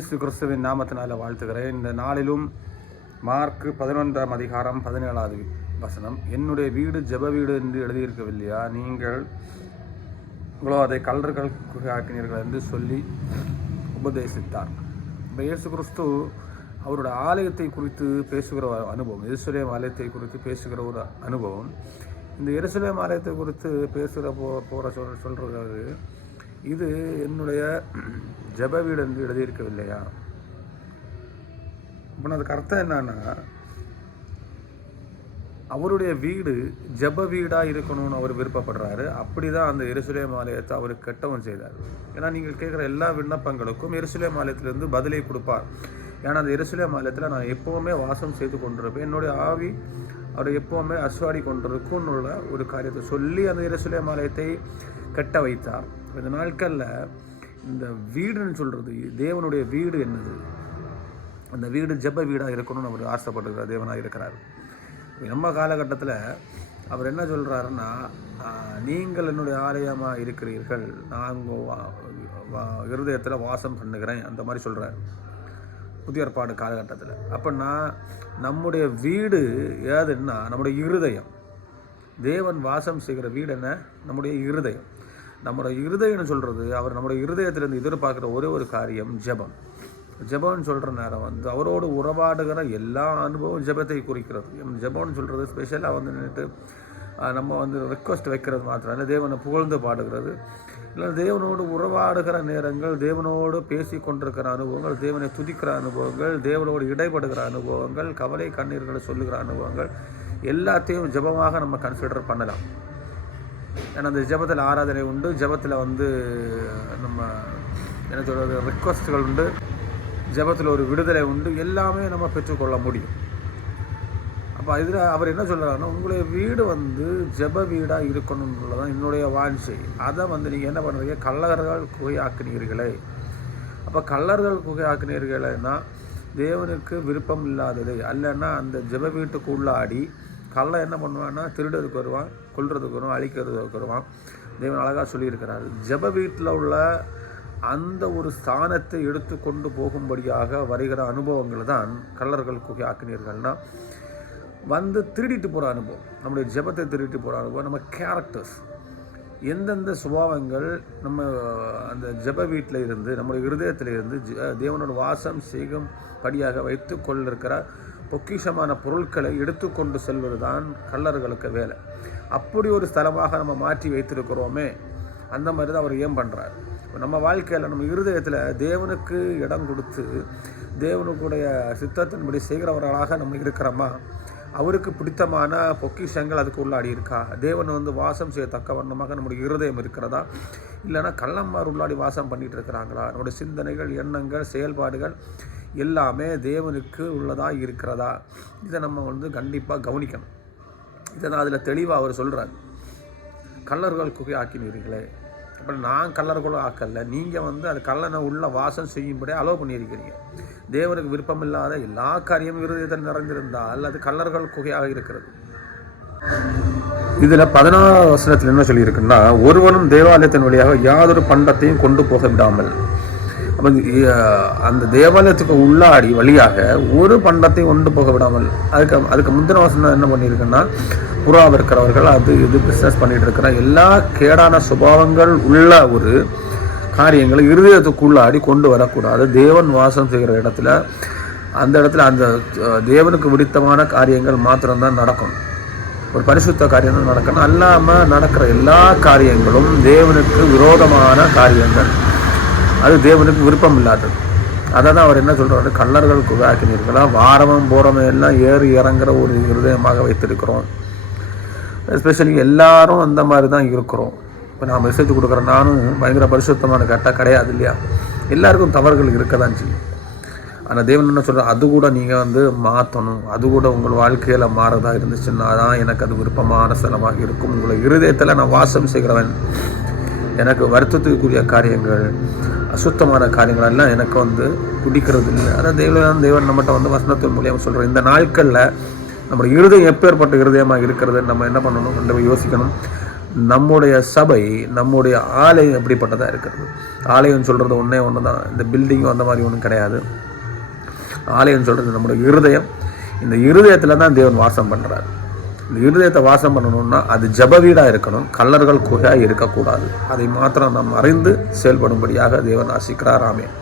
இயேசு கிறிஸ்துவின் நாமத்தினால வாழ்த்துகிறேன். இந்த நாளிலும் மார்க் 11ஆம் அதிகாரம் 17வது வசனம், என்னுடைய வீடு ஜெப வீடு என்று எழுதியிருக்கவில்லையா, நீங்களோ அதை கள்ளர்கள் ஆக்கினீர்கள் என்று சொல்லி உபதேசித்தார். இப்போ இயேசு கிறிஸ்து அவருடைய ஆலயத்தை குறித்து பேசுகிற அனுபவம், எருசலேம் ஆலயத்தை குறித்து பேசுகிற ஒரு அனுபவம். இந்த எருசலேம் ஆலயத்தை குறித்து பேசுகிற சொல்கிறது, இது என்னுடைய ஜெப வீடு என்று எழுதியிருக்கவில்லையா. இப்போ அதுக்கு அர்த்தம் என்னன்னா, அவருடைய வீடு ஜெப வீடாக இருக்கணும்னு அவர் விருப்பப்படுறாரு. அப்படி தான் அந்த எருசலேம் ஆலயத்தை அவர் கட்டவும் செய்தார். ஏன்னா நீங்கள் கேட்குற எல்லா விண்ணப்பங்களுக்கும் எருசலேம் ஆலயத்திலிருந்து பதிலை கொடுப்பார். ஏன்னா அந்த எருசலேம் ஆலயத்தில் நான் எப்போவுமே வாசம் செய்து கொண்டிருப்பேன், என்னுடைய ஆவி அவர் எப்போவுமே அசுவாடி கொண்டிருக்கும்னு உள்ள ஒரு காரியத்தை சொல்லி அந்த எருசலேம் ஆலயத்தை கட்ட வைத்தார். இந்த நாட்களில் இந்த வீடுன்னு சொல்கிறது, தேவனுடைய வீடு என்னது, அந்த வீடு ஜெப வீடாக இருக்கணும்னு அவர் ஆசைப்படுகிற தேவனாக இருக்கிறார். நம்ம காலகட்டத்தில் அவர் என்ன சொல்கிறாருன்னா, நீங்கள் என்னுடைய ஆலயமாக இருக்கிறீர்கள், நான் உங்கள் இருதயத்தில் வாசம் பண்ணுகிறேன், அந்த மாதிரி சொல்கிறார் புதிய ஏற்பாடு காலகட்டத்தில். அப்படின்னா நம்முடைய வீடு ஏதுன்னா நம்முடைய இருதயம். தேவன் வாசம் செய்கிற வீடு என்ன? நம்முடைய இருதயம். நம்முடைய இருதயம்னு சொல்கிறது, அவர் நம்முடைய இருதயத்திலிருந்து எதிர்பார்க்குற ஒரே ஒரு காரியம் ஜெபம். ஜெபம்னு சொல்கிற நேரம் அவரோடு உறவாடுகிற எல்லா அனுபவம் ஜெபத்தை குறிக்கிறது. ஜெபம்னு சொல்கிறது ஸ்பெஷலாக நின்றுட்டு நம்ம ரெக்வஸ்ட் வைக்கிறது மாத்திரம் இல்லை, தேவனை புகழ்ந்து பாடுகிறது, இல்லை தேவனோடு உறவாடுகிற நேரங்கள், தேவனோடு பேசி கொண்டிருக்கிற அனுபவங்கள், தேவனை துதிக்கிற அனுபவங்கள், தேவனோடு இடைப்படுகிற அனுபவங்கள், கவலை கண்ணீர்களை சொல்லுகிற அனுபவங்கள் எல்லாத்தையும் ஜெபமாக நம்ம கன்சிடர் பண்ணலாம். ஏன்னா அந்த ஜெபத்தில் ஆராதனை உண்டு, ஜெபத்தில் நம்ம என்ன சொல்கிறது, ரிக்வஸ்ட்டுகள் உண்டு, ஜெபத்தில் ஒரு விடுதலை உண்டு, எல்லாமே நம்ம பெற்றுக்கொள்ள முடியும். அப்போ இதில் அவர் என்ன சொல்கிறாருன்னா, உங்களுடைய வீடு ஜெப வீடாக இருக்கணும்ன்றதான் என்னுடைய வாஞ்சை. அதை நீங்கள் என்ன பண்ணுறீங்க, கள்ளர்கள் குகையாக்குனீர்களே. அப்போ கள்ளர்கள் குகையாக்குனீர்களேன்னா தேவனுக்கு விருப்பம் இல்லாதது அல்லன்னா அந்த ஜெப வீட்டுக்கு உள்ளாடி கள்ளன் என்ன பண்ணுவான்னா, திருடுறதுக்கு வருவான், கொல்றதுக்கு வருவான், அழிக்கிறதுக்கு வருவான். தேவன் அழகாக சொல்லியிருக்கிறார், ஜெப வீட்டில் உள்ள அந்த ஒரு ஸ்தானத்தை எடுத்து கொண்டு போகும்படியாக வருகிற அனுபவங்கள் தான் கள்ளர்கள் குகை ஆக்கினீர்கள்னா திருடிட்டு போகிற அனுபவம், நம்முடைய ஜெபத்தை திருடிட்டு போகிற அனுபவம். நம்ம கேரக்டர்ஸ், எந்தெந்த சுபாவங்கள் நம்ம அந்த ஜெப வீட்டில் இருந்து நம்முடைய இருதயத்தில் இருந்து தேவனோட வாசம் செய்யும்படியாக வைத்து கொண்டிருக்கிற பொக்கிஷமான பொருட்களை எடுத்துக்கொண்டு செல்வது தான் கள்ளர்களுக்கு வேலை. அப்படி ஒரு ஸ்தலமாக நம்ம மாற்றி வைத்திருக்கிறோமே, அந்த மாதிரி தான் அவர் ஏன் பண்ணுறார். நம்ம வாழ்க்கையில் நம்ம இருதயத்தில் தேவனுக்கு இடம் கொடுத்து தேவனுக்குடைய சித்தத்தின்படி செய்கிறவர்களாக நம்ம இருக்கிறோமா, அவருக்கு பிடித்தமான பொக்கிஷங்கள் அதுக்கு உள்ளாடி இருக்கா, தேவன் வாசம் செய்யத்தக்க வண்ணமாக நம்முடைய இருதயம் இருக்கிறதா, இல்லைன்னா கள்ளம்மார் உள்ளாடி வாசம் பண்ணிகிட்டு இருக்கிறாங்களா, நம்முடைய சிந்தனைகள், எண்ணங்கள், செயல்பாடுகள் எல்லாமே தேவனுக்கு உள்ளதாக இருக்கிறதா, இதை நம்ம கண்டிப்பாக கவனிக்கணும். இதை தான் அதில் தெளிவாக அவர் சொல்கிறார், கள்ளர்கள் குகை ஆக்கினீர்களே. அப்போ நான் கள்ளர்களும் ஆக்கல, நீங்கள் அது கள்ளனை உள்ள வாசம் செய்யும்படியே அலோவ் பண்ணியிருக்கிறீங்க. தேவனுக்கு விருப்பம் இல்லாத எல்லா காரியமும் இருதயத்தில் நிறைந்திருந்தால் அது கள்ளர்கள் குகையாக இருக்கிறது. இதில் 16வது வசனத்தில் என்ன சொல்லியிருக்குன்னா, ஒருவனும் தேவாலயத்தின் வழியாக யாதொரு பண்டத்தையும் கொண்டு போக விடாமல். அப்போ அந்த தேவாலயத்துக்கு உள்ளாடி வழியாக ஒரு பண்டத்தையும் கொண்டு போக விடாமல். அதுக்கு முந்தின வசனம் என்ன பண்ணியிருக்குன்னா, புறாவை இருக்கிறவர்கள் இது பிஸ்னஸ் பண்ணிட்டு இருக்கிற எல்லா கேடான சுபாவங்கள் உள்ள ஒரு காரியங்களை இருதயத்துக்குள்ளாடி கொண்டு வரக்கூடாது. தேவன் வாசம் செய்கிற இடத்துல அந்த தேவனுக்கு விருத்தமான காரியங்கள் மாத்திரம்தான் நடக்கும். ஒரு பரிசுத்த காரியம் தான் நடக்கணும். அல்லாமல் நடக்கிற எல்லா காரியங்களும் தேவனுக்கு விரோதமான காரியங்கள், அது தேவனுக்கு விருப்பம் இல்லாதது. அதை தான் அவர் என்ன சொல்கிறாரு, கள்ளர்கள் குகையாக்கினீர்களா, வாரமும் போரமும் எல்லாம் ஏறி இறங்குற ஒரு இருதயமாக வைத்திருக்கிறோம். எஸ்பெஷலி எல்லாரும் அந்த மாதிரி தான் இருக்கிறோம். இப்போ நான் மெசேஜ் கொடுக்குறேன், நானும் பயங்கர பரிசுத்தமான கேட்டால் கிடையாது இல்லையா, எல்லாருக்கும் தவறுகள் இருக்க தான் செய்யும். ஆனால் தேவன் என்ன சொல்கிறார், அது கூட நீங்கள் மாற்றணும், அது கூட உங்கள் வாழ்க்கையில் மாறதாக இருந்துச்சுன்னா தான் எனக்கு அது விருப்பமான ஸ்தலமாக இருக்கும். உங்களை இருதயத்தில் நான் வாசம் செய்கிறவன், எனக்கு வருத்தத்துக்குரிய காரியங்கள், அசுத்தமான காரியங்கள் எல்லாம் எனக்கு பிடிக்கிறது இல்லை. அதான் தேவன் நம்மகிட்ட வசனத்தின் மூலியமாக சொல்கிறோம். இந்த நாட்களில் நம்முடைய இருதயம் எப்பேற்பட்ட இருதயமாக இருக்கிறது நம்ம என்ன பண்ணணும், கண்டிப்பாக யோசிக்கணும். நம்முடைய சபை, நம்முடைய ஆலயம் எப்படிப்பட்டதாக இருக்கிறது? ஆலயம் சொல்கிறது ஒன்று தான். இந்த பில்டிங்கும் அந்த மாதிரி ஒன்றும் கிடையாது. ஆலயம் சொல்கிறது நம்முடைய இருதயம். இந்த இருதயத்தில் தான் தேவன் வாசம் பண்ணுறார். இந்த இருதயத்தை வாசம் பண்ணணும்னா அது ஜப வீடாக இருக்கணும், கல்லர்கள் குகையாக இருக்கக்கூடாது. அதை மாத்திரம் நாம் அறிந்து செயல்படும்படியாக தேவன் ஆசிக்கிறார். ஆமென்.